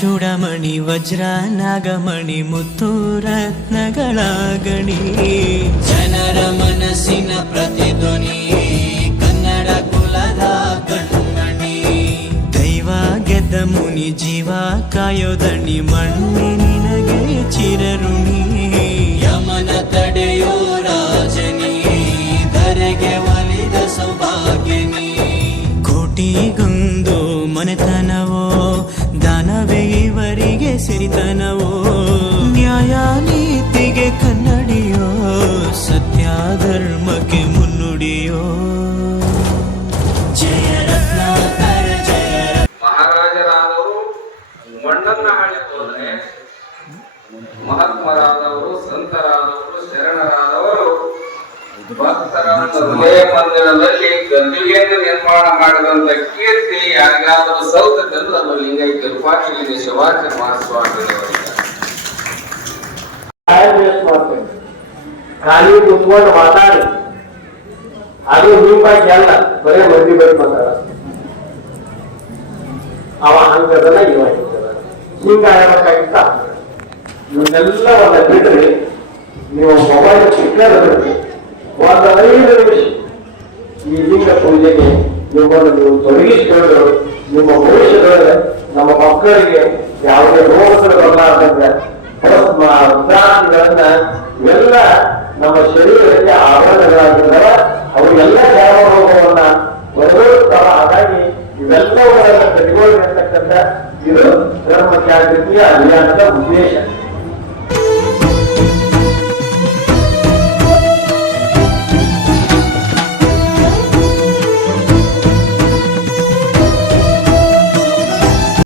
ಚೂಡಮಣಿ ವಜ್ರ ನಾಗಮಣಿ ಮುತ್ತು ರತ್ನಗಳ ಗಣಿ, ಜನರ ಮನಸ್ಸಿನ ಪ್ರತಿಧ್ವನಿ, ಕನ್ನಡ ಕುಲದ ಕಣ್ಮಣಿ. ದೈವ ಗೆದ್ದ ಮುನಿ ಜೀವ ಕಾಯೋದಣಿ, ಮಣ್ಣಿ ನಿನಗೆ ಚಿರಋಣಿ. ಯಮನ ತಡೆಯೋ ರಾಜನಿ, ಧರೆಗೆ ಒಲಿದ ಸೌಭಾಗ್ಯನಿ. ಕೋಟಿಗೊಂದು ಮನೆತನವೋ, ದಾನವೇ ಇವರಿಗೆ ಸಿರಿತನವೋ. ನ್ಯಾಯ ನೀತಿಗೆ ಕನ್ನಡಿಯೋ, ಸತ್ಯ ಧರ್ಮಕ್ಕೆ ಮುನ್ನುಡಿಯೋ. ಜಯ ರತ್ನಾಕರ ಜಯ. ಮಹಾರಾಜರಾದವರು ಮಣ್ಣನ್ನ ಆಳಿ ಹೋದರೆ, ಮಹಾತ್ಮರಾದವರು, ಸಂತರಾದವರು, ಶರಣರಾದವರು ಭಕ್ತರ ಹೃದಯ ಮಂದಿರದಲ್ಲಿ ಗದ್ದುಗೆಯನ್ನು ನಿರ್ಮಾಣ ಮಾಡಿದಂತ ಕೀರ್ತಿ ಯಾರಿಗಾದರೂ ಸೌತಂದ್ರೆ ಅದು ಲಿಂಗೈಕ್ಯ ರೂಪಾಶ್ರೀ ಶಿವಾಜಿ ಮಹಾಸ್ವಾಮಿಯವರಿಗೆ. ಖಾಲಿ ಕುತ್ಕೊಂಡು ಮಾತಾಡಿ ಅದು ನಿಂಪಾಗಿ ಅಲ್ಲ, ಬರೇ ಮಂದಿ ಬರೀ ಮಾತಾಡ. ಅವ ಹಂಗದಲ್ಲ, ಇವ ಹಿಂಗದಲ್ಲ, ಹಿಂಗಾಗಬೇಕಾಗಿತ್ತ. ಇವನ್ನೆಲ್ಲವನ್ನ ಬಿಡ್ರಿ, ನೀವು ಮೊಬೈಲ್ ಚಿಕ್ಕದ್ರಿ ಒಂದು 5 ನಿಮಿಷ ಈ ಲಿಂಗ ಪೂಜೆಗೆ ನಿಮ್ಮನ್ನು ನೀವು ತೊಡಗಿಸಿಕೊಂಡು ನಿಮ್ಮ ಭವಿಷ್ಯದೊಳಗೆ ನಮ್ಮ ಮಕ್ಕಳಿಗೆ ಯಾವುದೇ ರೋಗಗಳು ಬರಲಾರ್ದಂತೆ ರುದ್ರಾಂಶಗಳನ್ನ ಇವೆಲ್ಲ ನಮ್ಮ ಶರೀರಕ್ಕೆ ಆಭರಣಗಳಾಗಿದ್ದಾವೆ. ಅವೆಲ್ಲ ಯಾವ ರೋಗವನ್ನ ಬರಬೇಕಲ್ಲ. ಹಾಗಾಗಿ ಇವೆಲ್ಲವುಗಳನ್ನು ಕಟ್ಟಿಕೊಳ್ಳಿರ್ತಕ್ಕಂಥ ಇದು ಧರ್ಮ ಜಾಗೃತಿಯ ಅಭಿಯಾನದ ಉದ್ದೇಶ.